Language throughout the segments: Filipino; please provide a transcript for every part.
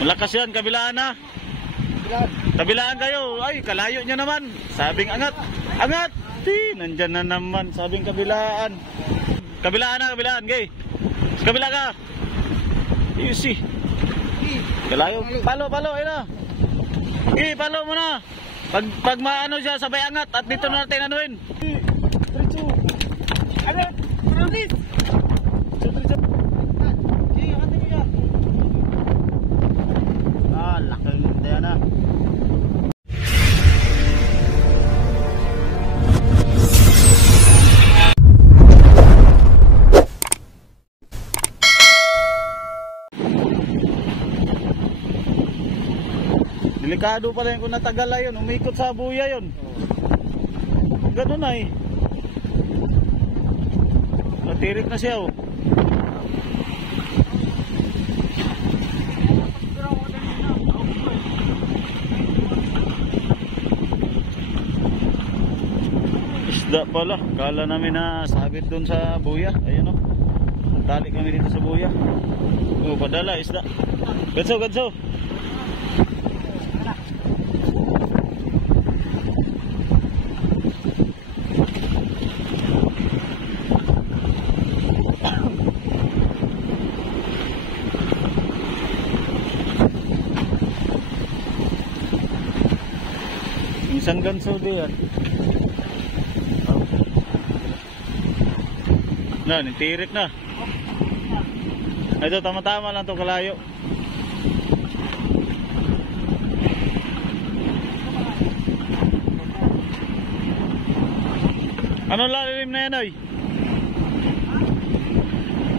Malakas yan, kabilaan na. Kabilaan kayo. Ay, kalayo nyo naman. Sabing angat. Angat! Nandyan na naman. Sabing kabilaan. Kabilaan na, kabilaan. Gay. Kabila ka. You see. Kalayo. Palo, ayun na. Gay, palo mo na. Pag maano siya, sabay angat. At dito na natin anuin. Angat! Promise! Laking hindi na. Delikado pala yun kung natagala yun, umikot sa buya yun. Ganun na eh. Natirik na siya oh. Isda pala, kala namin na sabit dun sa buya. Ayun o, tali kami dito sa buya. O, padala, isda. Ganso, ganso. Isang ganso diyan. Na, nitirik na. Ito, tama-tama lang to kalayo. Anong lalim na yan, oy?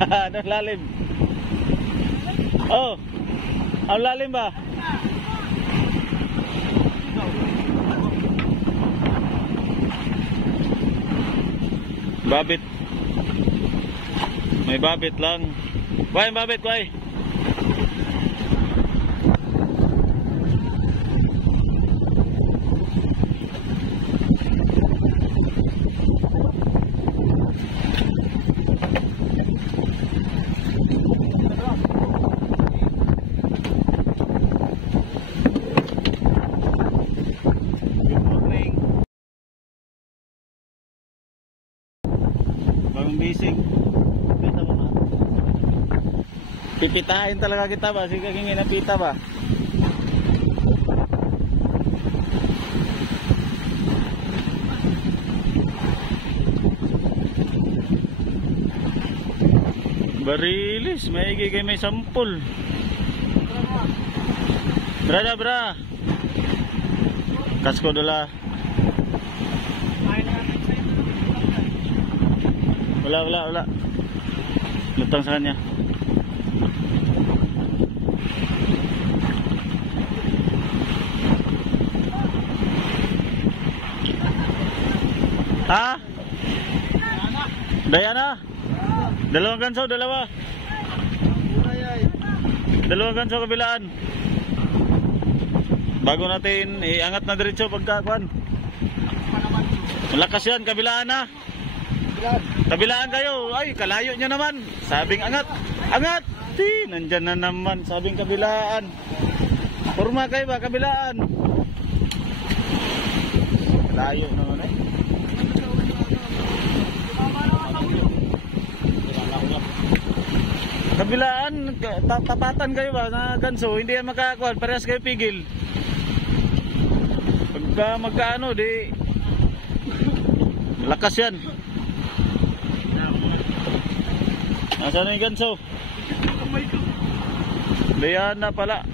Anong lalim? Oh, ang lalim ba? Babit. May babit lang. Kuhay, babit, kuhay. Good morning. Bagong bising. Pipitain talaga kita ba? Sige kang inapita ba? Barilis, may igigay may sampul. Brada bra. Kasko dala. Wala. Lutang sa kanya. Ha? Dayana? Dalawang ganso, dalawa. Dalawang ganso kabilaan. Bago natin iangat na diretso pagkakuan. Malakas yan, kabilaan na. Kabilaan kayo. Ay, kalayo nyo naman. Sabing angat. Angat! Nandyan na naman. Sabing kabilaan. Forma kayo ba, kabilaan? Kalayo naman eh. Kabilaan, tapatan kayo ba na ganso, hindi yan makakuan, parehas kayo pigil. Pagka magkaano, di lakas yan. Nasaan na yung ganso? Bayan na pala.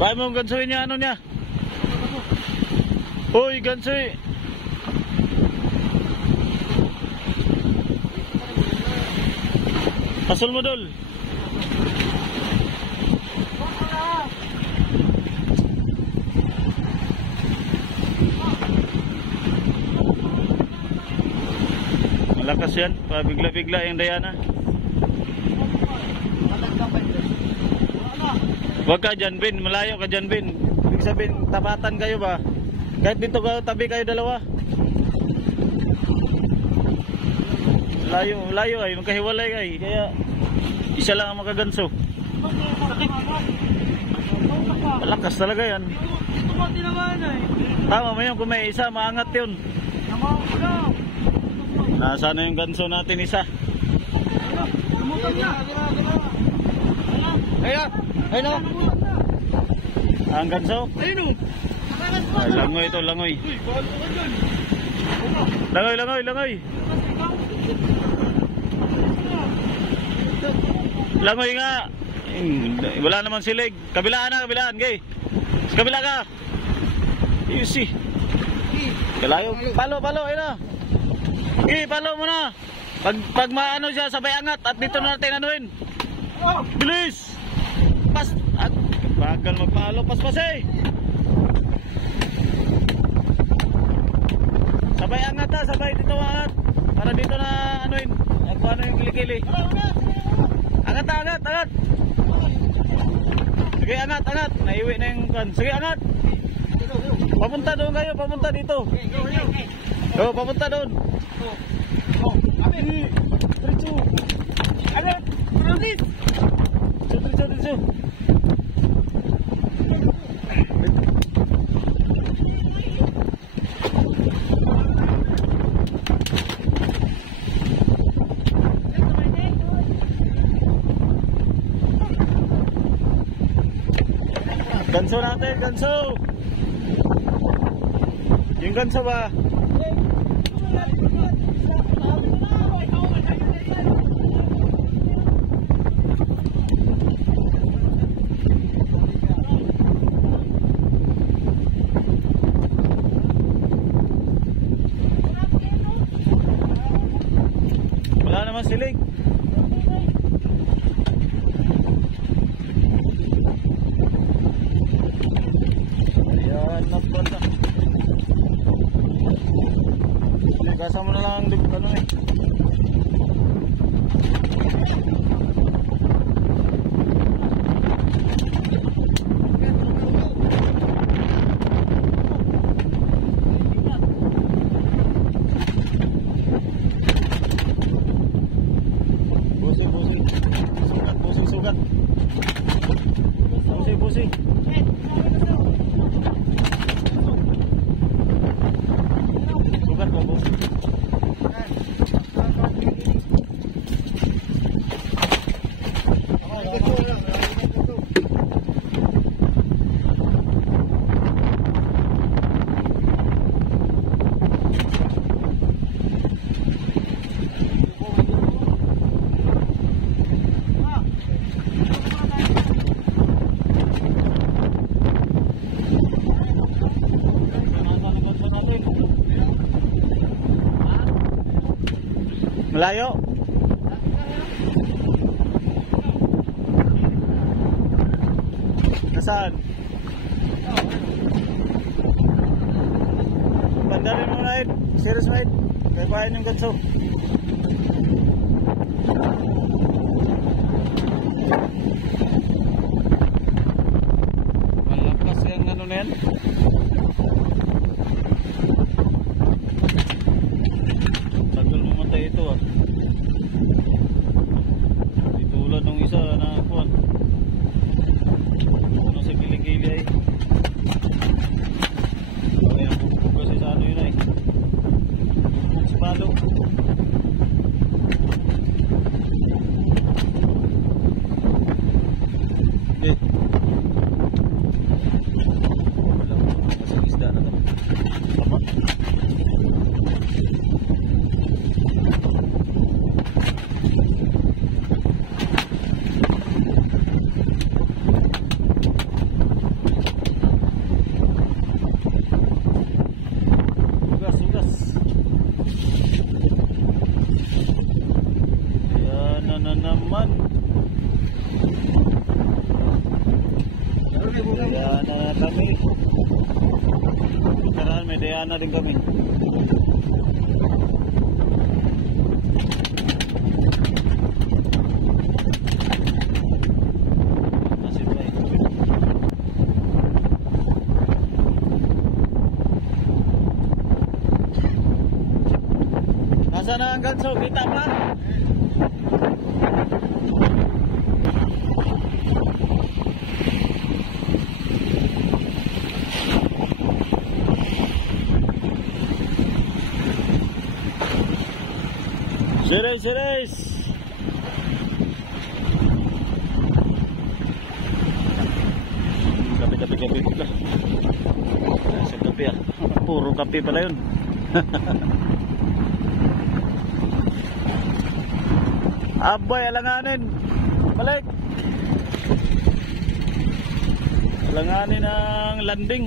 Bakit mo gansuin niya, ano niya? Uy, gansoy. Pasol mo dol. Malakas yan, pabigla-bigla yung Dayana. Huwag ka dyan, Bin, malayo ka dyan, Bin. Ibig sabihin, tapatan kayo ba? Kahit dito ka, tabi kayo dalawa. Layo ay magkahiwalay ay. Kaya isa lang ang makaganso. Malakas talaga yan. Tama mo yun, kung may isa, maangat yun. Nasaan na yung ganso natin isa? Ayun. Ang ganso? Ayun. Ay, langoy ito, langoy. Langoy. Langoy nga. Wala naman silig. Kabilaan, gay. Kabila ka. You see. Kalayo. Palo, ayun na. Palo mo na. Pag maano siya, sabay angat. At dito na natin anuin. Bilis. Pas. At bagal magpalo. Pas eh. Sabay angat na. Sabay dito angat. Para dito na anuin. At paano yung kilikili. Angat. Sige, angat. Naiwi na yung kan. Sige, angat. Papunta doon kayo, papunta dito. Oh, papunta doon. Diretso. Angat. Diretso. Ganso natin, ganso. Yung ganso ba? Wala naman silig. Gasa mo na lang ang ano eh. Sugat. Busi. Sugat ba, busi? Malayo. Nasaan? Bandarin mo na Ed. Serious na Ed. Kaya bayan yung ganso. Malakas yung ano na yan. Tagal mamatay ito ah. Di tulad ng isa na kuwan. Ano sa kilikili ay. Kaya bubog kasi sa ano yun ay. Bubog sa palo. Masang isda na to. Tama. Sugas. Ayan na naman. Diana na kami. Karaan may Diana din kami. Nasib ba ito? Nasaan na ang ganso, kita pa? Siris! Kape pala. Sa kape ah. Puro kape pala yun. Abay, alanganin. Balik. Alanganin ang landing.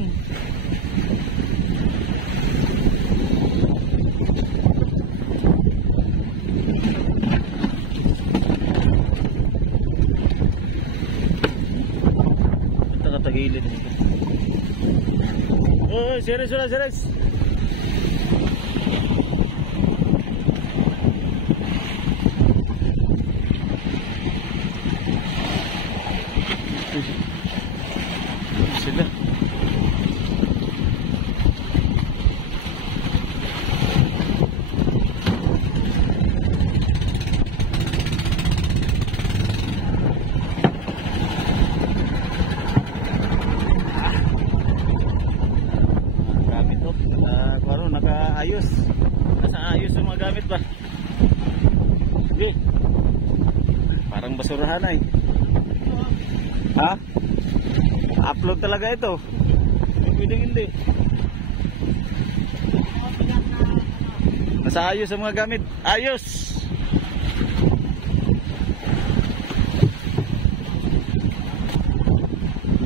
Tagilid nito. Oh, serius. Sila. Ayos. Nasa ayos yung mga gamit ba? Hindi. Parang basurahan ay. Ha? Upload talaga ito. Pwedeng hindi. Nasa ayos ang mga gamit. Ayos.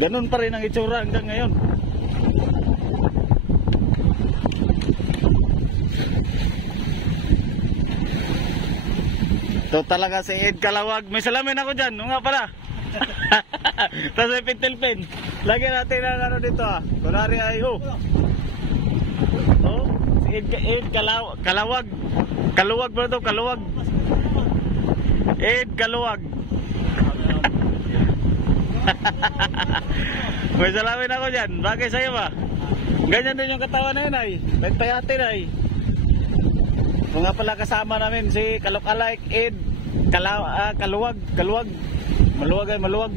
Ganun pa rin ang itsura hanggang ngayon. Ito talaga si Ed Kalawag. May salamin ako dyan. O nga pala. Tapos may pintilpin. Lagyan natin ang ano dito ah. Kunwari ay oh. Oh, si Ed Kalawag. Kaluwag ba ito? Kaluwag. Ed Kalawag. May salamin ako dyan. Bagay sa'yo ba? Ganyan din yung katawan na yun ay. Nagpayatin ay. O nga pala kasama namin si Kalok-alike Ed Kaluwag. Maluwag ay maluwag.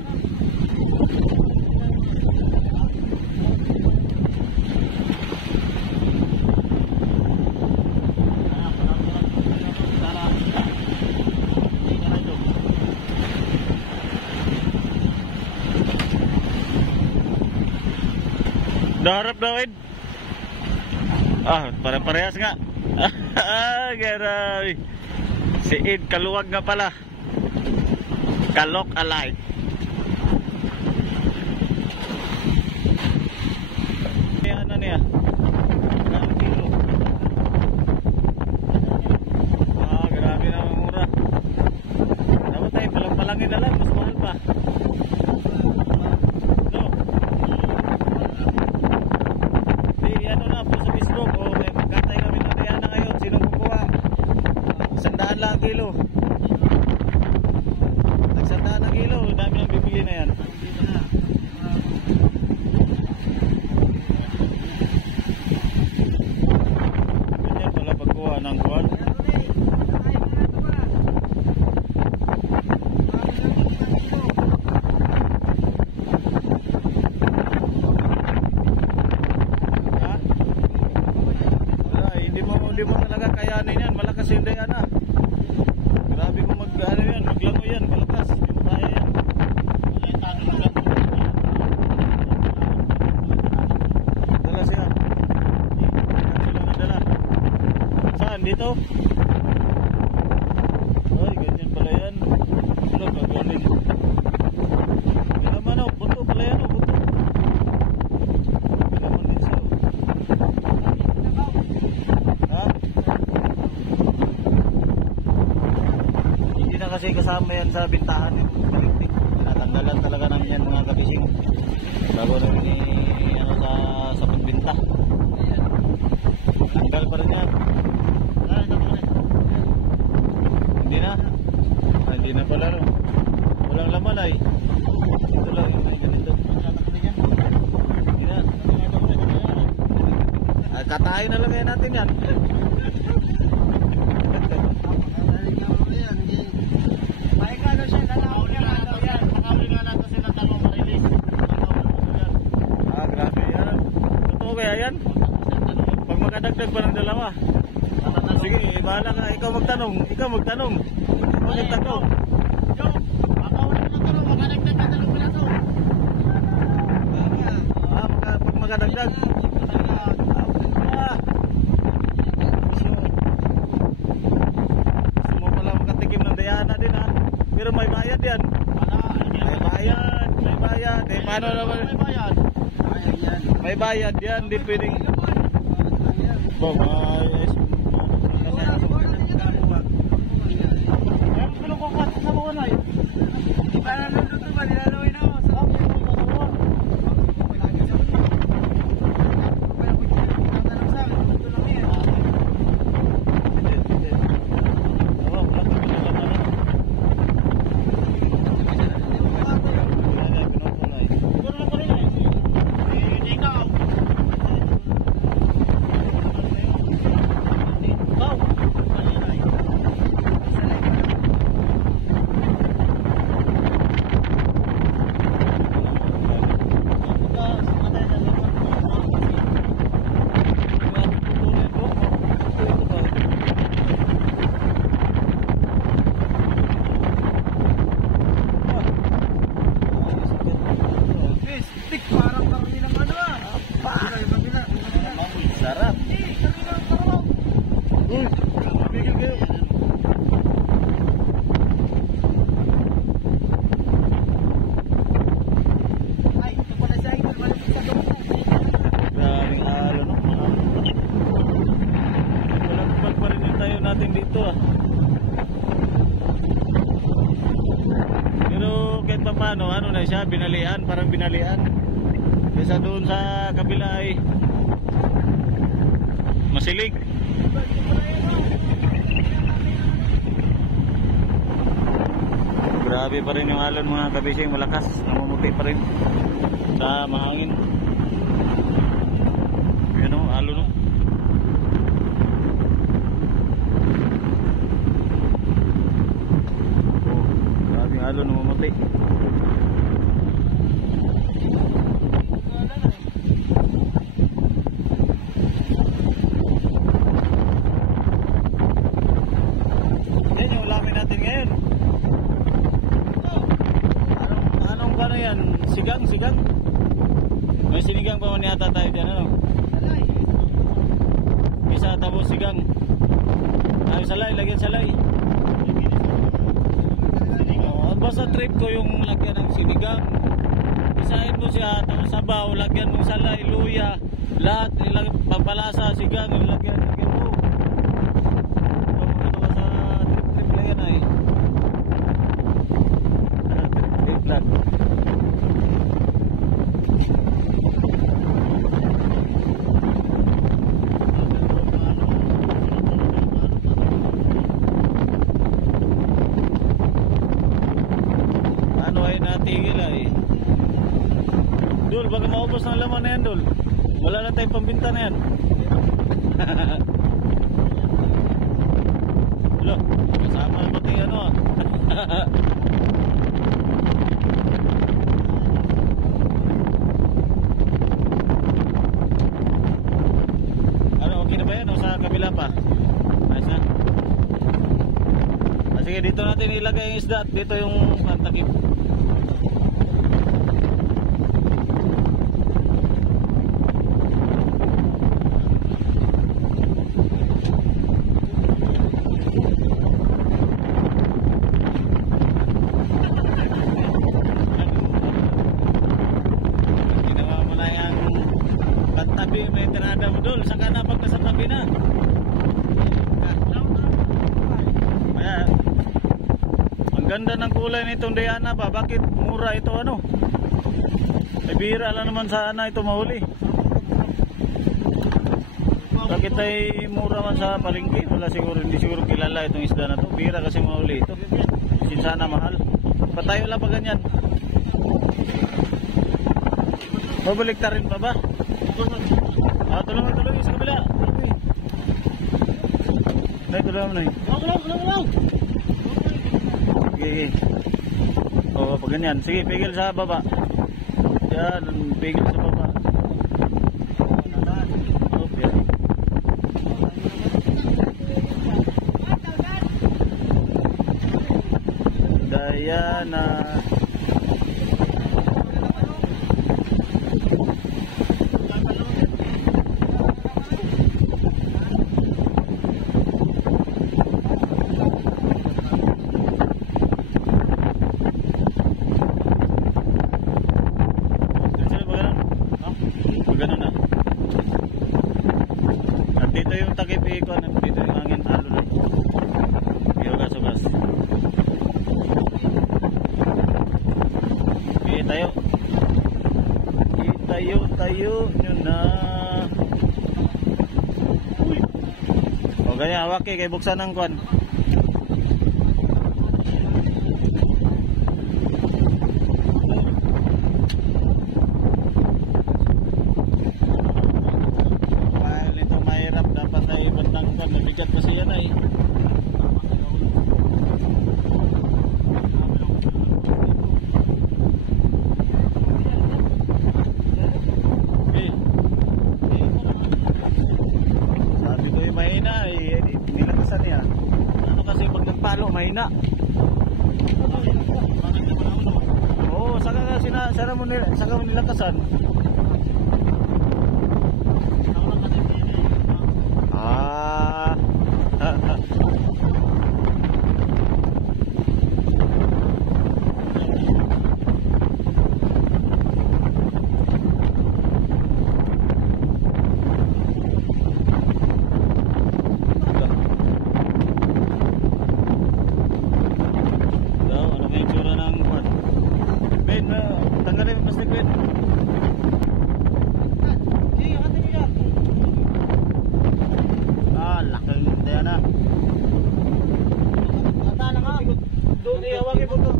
Naharap daw Ed. Ah, parehas nga. Grabe. Si Ed Kaluwag nga pala. Kalok-alike. Ano niya? Ang kilo. Ah, grabe na ang mura. Dapat tayo palang-palangin na lang. Mas mahal pa. No. Di, ano na po sa Facebook. O, may magkatay kami ng Rihanna ngayon. Sinong kukuha? 100 lang kilo. Nagsandaan ang kilo. Dami ang bibili na yan. Ganyan pala pagkuha ng kuwan. Hindi mo talaga kayanin yan. Malakas yung Diana. Grabe kung mag-ano yan, maglango yan, malakas. Hindi mo kaya yan. Dala siya. Sila nadala. Saan? Dito? Ay, ganyan pala yan. Ano, gagaling. Yan naman o, buto pala yan o, buto. Yan naman din siya. Ha? Hindi na kasi kasama yan sa bintahan eh. Natanggalan talaga namin yan mga kabising. Bago namin ano sa pagbinta. Tanggal pa rin yan. Hindi na. Hindi na pala no. Walang laman ay. Ito lang yung may ganito. Hindi na. Katayin na lang yan natin yan. bahala ka. Ikaw magtanong. Ikaw magtanong. Ikaw magtanong. Pag makadagdag. Gusto mo pala makatikim ng dayana din ha. Pero may bayad yan. May bayad. May bayad. Eh paano naman? May bayad yan. Di pwedeng. Ayos. Sarap. Bigil kayo. Daming alo, no? Walang pagparinig tayo natin dito ah. Pero kahit pa paano, ano na siya, binalian, parang binalian. Kesa doon sa kabila ay masilig. Grabe pa rin yung alon mga kabising, malakas, namumuti pa rin sa mahangin. Yan o, alon o. Grabe yung alon, namumuti. Sigang? May sinigang pa man yata tayo dyan, ano? Isa tapos sigang. Ay, salay, lagyan salay. Basta trip ko yung lagyan ng sinigang. Isahin mo siya, tapos sabaw, lagyan mong salay, luya, lahat, pampalasa, sigang, lagyan mo. Ito ka sa trip lang yan ay. Trip lang. Natigil ay. Dul, baka maubos ng laman na yan, Dul. Wala na tayong pambinta na yan. Lo, kasama na pati ano ah. Ano, okay na ba yan o sa kabila pa? Ayos na. Sige, dito natin ilagay yung isda at dito yung pantakip. May tirada mo dul, saka na pag nasa tabi na. Kaya, ang ganda ng kulay nitong Diana ba? Bakit mura ito ano? May bira lang naman sana ito mahuli. Bakit ay mura man sa palengke? Wala siguro, hindi siguro kilala itong isda na to. Bira kasi mahuli ito. Sin sana mahal. Patayo lang pa ganyan. Babalik ta rin pa ba? Tulungan sa kabila. Nay, tulungan na. Tulungan. Sige. O, pag ganyan. Sige, pigil sa baba. Yan, pigil sa baba. Okay. Ayan na. Ganun na. At dito yung takip ikon, at dito yung hangin talo na. Biyogas-ugas. Okay, tayo. Tayo nyo na. Uy. O ganyan, hawak kay buksan ng kwan. Mabigat kasi yan ay. Okay. Sabi ko yung mahina eh. Nilakasan niya. Ano kasi pag nagpalo mahina. Oo, saka mo nilakasan. Tanggalin mo plastic Ben. Laking daya na. Doon ihawagin mo ito.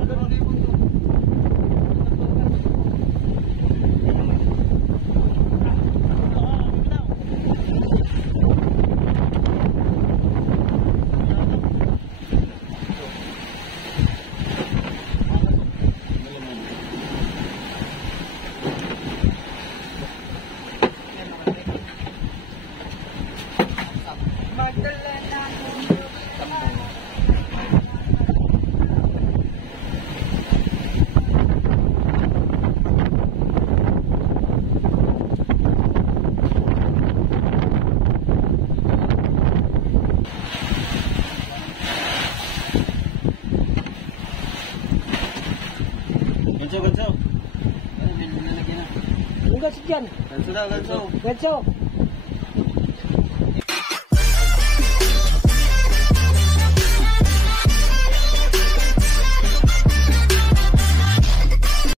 Ganso. Ganso dyan. Ganso daw, ganso. Ganso.